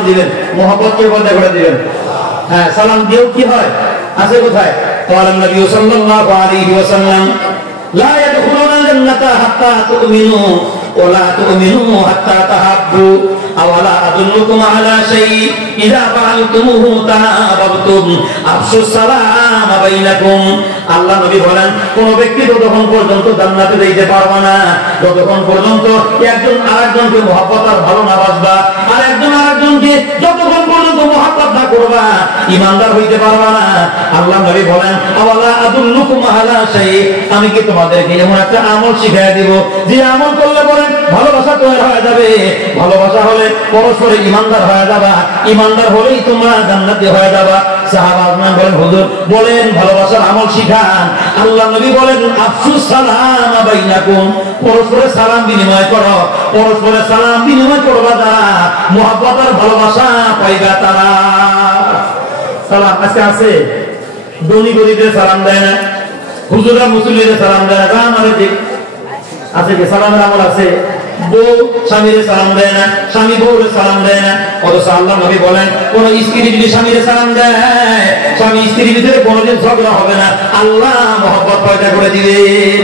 সালাম দিবেন, মহব্বত কে পয়দা করে দিবেন? হ্যাঁ, সালাম দিয়েও কি হয়? আছে কোথায়? ক্বালা নবী সাল্লাল্লাহু আলাইহি ওয়াসাল্লাম লা ইয়াদখুলুনা জান্নাতা হাত্তা তু'মিনু ওয়া লা তু'মিনু হাত্তা তাহাব্বু আওয়ালা আদুল্লুকুম আলা শাইইন ইযা ফাআলতুমুহু তাহাব্বতুম আফশুস সালাম বাইনাকুম। আল্লাহ নবী বলেন, কোন ব্যক্তি ততক্ষণ পর্যন্ত জান্নাতে যাইতে পারবে না যতক্ষণ পর্যন্ত একজন আরেকজনকে মহব্বত আর ভালো না বাসবা, আর একজন আরেকজনকে যতক্ষণ পর্যন্ত মহব্বত না করবা ঈমানদার হইতে পারবা না। আল্লাহ নবী বলেন, আওয়ালা আদুল্লুকুম আলা শাইইন, আমি কি তোমাদেরকে এমন একটা আমল শিখিয়ে দিব যে আমল করলে পরে ভালোবাসা তৈরি হয়ে যাবে, ভালোবাসা হলে পরস্পরে ঈমানদার হয়ে যাবা, ঈমানদার হলেই তোমরা জান্নাতি হয়ে যাবা। সাহাবাগণ বলেন, হুজুর বলেন ভালোবাসার আমল শিখান। আল্লাহ নবী বলেন, আফসুস সালাম বাইনাকুম, পরস্পরে সালাম বিনিময় করো, পরস্পরে সালাম বিনিময় করবা তারা মহব্বত আর ভালোবাসা পাইবা তারা। সালাম আজকে আছে, ধনী গরিবদের সালাম দেয় না, হুজুরা মুসল্লিদের সালাম দেয় না, আমাদের ঠিক আছে কি? সালামের আমল আছে। বউ স্বামীরে সালাম দেয় না, স্বামী বউরে সালাম দেয় না, অথচ আল্লাহ নবী বলেন, কোন স্ত্রী যদি স্বামীরে সালাম দেয়, স্বামী স্ত্রীর ভিতরে কোনোদিন ঝগড়া হবে না, আল্লাহ মহব্বত পয়দা করে দিবেন।